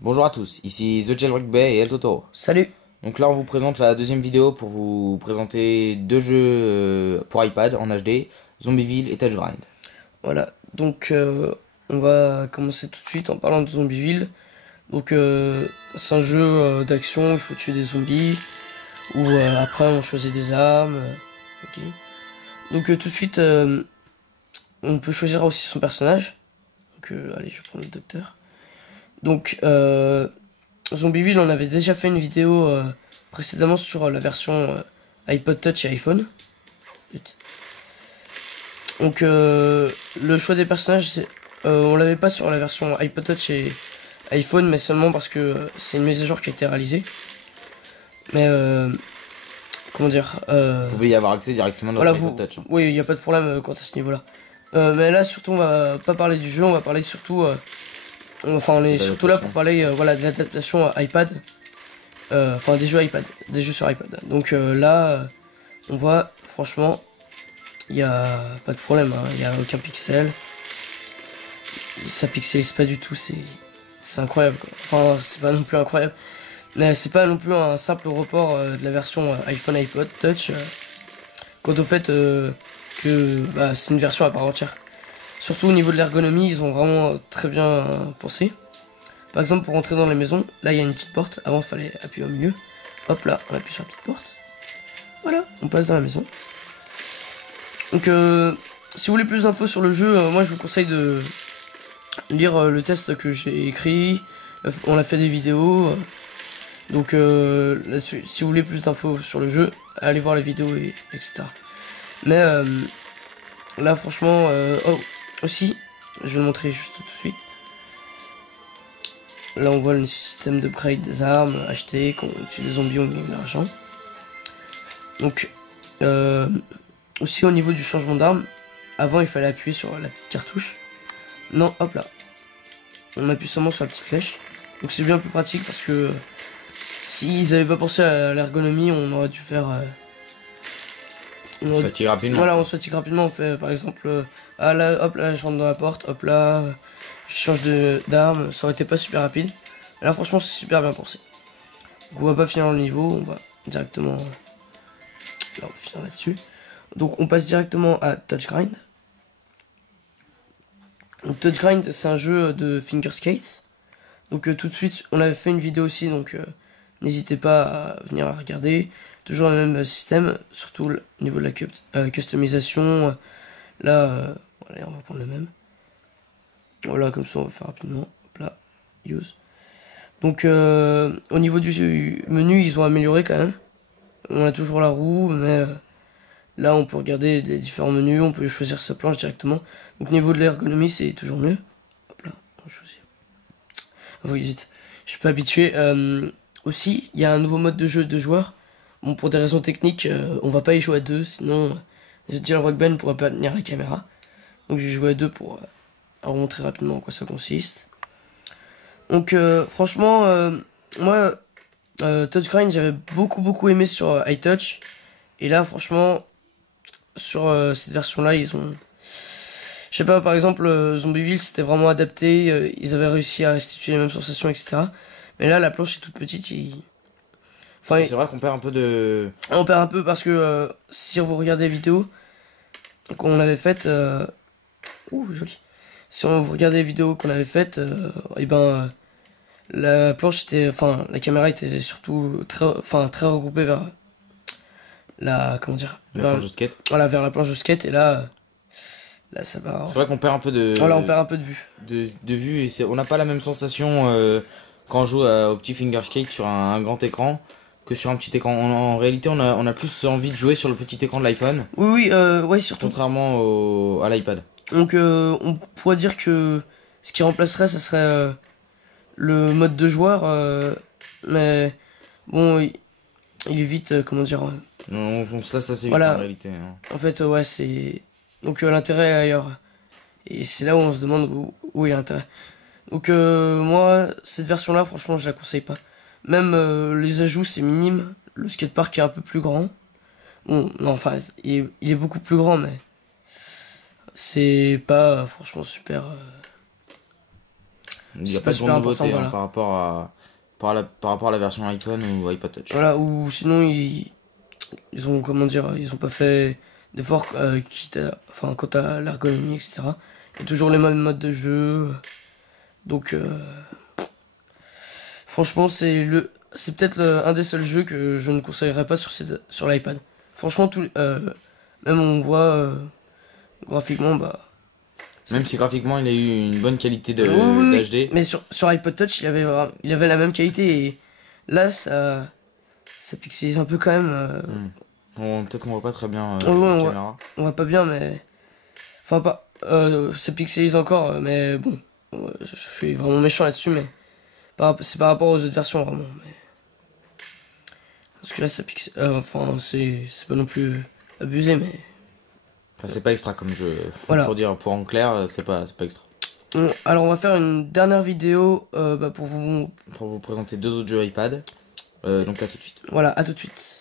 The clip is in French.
Bonjour à tous, ici The Jailbreak Bay et El Totoro. Salut. Donc là on vous présente la deuxième vidéo pour vous présenter deux jeux pour iPad en HD, Zombieville et Touch Grind. Voilà, donc on va commencer tout de suite en parlant de Zombieville. Donc c'est un jeu d'action, il faut tuer des zombies, ou après on choisit des armes. Ok. Donc tout de suite on peut choisir aussi son personnage. Donc allez, je prends le docteur. Donc Zombieville, on avait déjà fait une vidéo précédemment sur la version iPod Touch et iPhone. Donc le choix des personnages, on l'avait pas sur la version iPod Touch et iPhone, mais seulement parce que c'est une mise à jour qui a été réalisée. Mais comment dire, Vous pouvez y avoir accès directement dans voilà, votre iPod Touch. oui, il n'y a pas de problème quant à ce niveau-là. Mais là, surtout, on va pas parler du jeu, on va parler surtout, enfin, on est surtout là pour parler, voilà, de l'adaptation iPad, enfin des jeux iPad, des jeux sur iPad. Donc là, on voit, franchement, il y a pas de problème, hein, il y a aucun pixel. Ça pixelise pas du tout, c'est incroyable quoi. Enfin, c'est pas non plus incroyable, mais c'est pas non plus un simple report de la version iPhone iPod Touch, quant au fait que bah, c'est une version à part entière. Surtout au niveau de l'ergonomie, ils ont vraiment très bien pensé. Par exemple, pour rentrer dans les maisons, là il y a une petite porte, avant il fallait appuyer au milieu. Hop là, on appuie sur la petite porte. Voilà, on passe dans la maison. Donc si vous voulez plus d'infos sur le jeu, moi je vous conseille de lire le test que j'ai écrit. On a fait des vidéos. Donc là-dessus, si vous voulez plus d'infos sur le jeu, allez voir les vidéos, etc. Mais là, franchement, oh, aussi, je vais le montrer juste tout de suite. Là, on voit le système d'upgrade des armes, acheter, quand on tue des zombies, on gagne de l'argent. Donc, aussi au niveau du changement d'arme, avant il fallait appuyer sur la petite cartouche. Non, hop là. On appuie seulement sur la petite flèche. Donc c'est bien plus pratique parce que s'ils avaient pas pensé à l'ergonomie, on aurait dû faire... On se fatigue rapidement. Voilà, on se fatigue rapidement. On fait par exemple... ah là, hop là, je rentre dans la porte. Hop là, je change d'arme. Ça aurait été pas super rapide. Là, franchement, c'est super bien pensé. Donc, on va pas finir le niveau. On va directement... Là, on va finir là-dessus. Donc on passe directement à Touch Grind. Donc Touch Grind, c'est un jeu de finger skate. Donc tout de suite, on avait fait une vidéo aussi, donc n'hésitez pas à venir regarder. Toujours le même système, surtout au niveau de la customisation. Là, voilà, on va prendre le même. Voilà, comme ça on va faire rapidement. Hop là, use. Donc au niveau du menu, ils ont amélioré quand même. On a toujours la roue, mais là on peut regarder les différents menus, on peut choisir sa planche directement. Donc au niveau de l'ergonomie, c'est toujours mieux. Hop là, on choisit. Oui, vite. Je suis pas habitué. Aussi, il y a un nouveau mode de jeu de joueurs. Bon, pour des raisons techniques, on va pas y jouer à deux, sinon The Jailbreak Ben ne pourra pas tenir la caméra. Donc j'ai joué à deux pour vous montrer rapidement en quoi ça consiste. Donc franchement, moi, Touch Grind, j'avais beaucoup aimé sur iTouch. Et là, franchement, sur cette version-là, ils ont... Je sais pas, par exemple, Zombieville, c'était vraiment adapté, ils avaient réussi à restituer les mêmes sensations, etc. Mais là, la planche est toute petite, enfin, C'est vrai qu'on perd un peu de... on perd un peu parce que si vous regardez les vidéos qu'on avait faites... Ouh, joli. Si on vous regardait les vidéos qu'on avait faites, et ben... la planche était... Enfin, la caméra était surtout très regroupée vers la... Comment dire? la planche de skate. Voilà, vers la planche de skate, et là... Là, ça va... C'est vrai qu'on perd un peu de... Voilà, on perd un peu de vue. De vue et on n'a pas la même sensation quand on joue au petit finger skate sur un grand écran que sur un petit écran. En réalité, on a plus envie de jouer sur le petit écran de l'iPhone, Oui, ouais, surtout. contrairement à l'iPad. Donc, on pourrait dire que ce qui remplacerait, ça serait le mode de joueur, mais bon, il est vite, comment dire... Ça c'est vite voilà, en réalité. Hein. en fait, ouais, c'est... Donc, l'intérêt est ailleurs. Et c'est là où on se demande où est l'intérêt. Donc, moi, cette version-là, franchement, je la conseille pas. Même les ajouts, c'est minime. Le skatepark est un peu plus grand. Bon, non, enfin, il est beaucoup plus grand, mais c'est pas franchement super. Il n'y a c'est pas de super grande nouveauté important, voilà. par rapport par rapport à la version iPhone ou iPod Touch. Voilà, ou sinon ils ont, comment dire, ils ont pas fait d'efforts enfin, quant à l'ergonomie, etc. Il y a toujours les mêmes modes de jeu. Donc, franchement, c'est peut-être un des seuls jeux que je ne conseillerais pas sur l'iPad. Franchement, même on voit graphiquement, bah. Même si graphiquement il a eu une bonne qualité Oui, oui, oui. d'HD. Mais sur iPod Touch, il avait la même qualité. Et là, ça pixelise un peu quand même. Peut-être qu'on voit pas très bien Ouais, la on caméra. on voit pas bien, mais. Enfin, pas. Ça pixelise encore, mais bon. Je suis vraiment méchant là-dessus, mais. C'est par rapport aux autres versions, vraiment. Mais... Parce que là, ça pixelise. Enfin, c'est pas non plus abusé, mais. Enfin, c'est pas extra comme jeu. Voilà. Pour en clair, c'est pas extra. Alors, on va faire une dernière vidéo pour Pour vous présenter deux autres jeux iPad. Donc à tout de suite. Voilà, à tout de suite.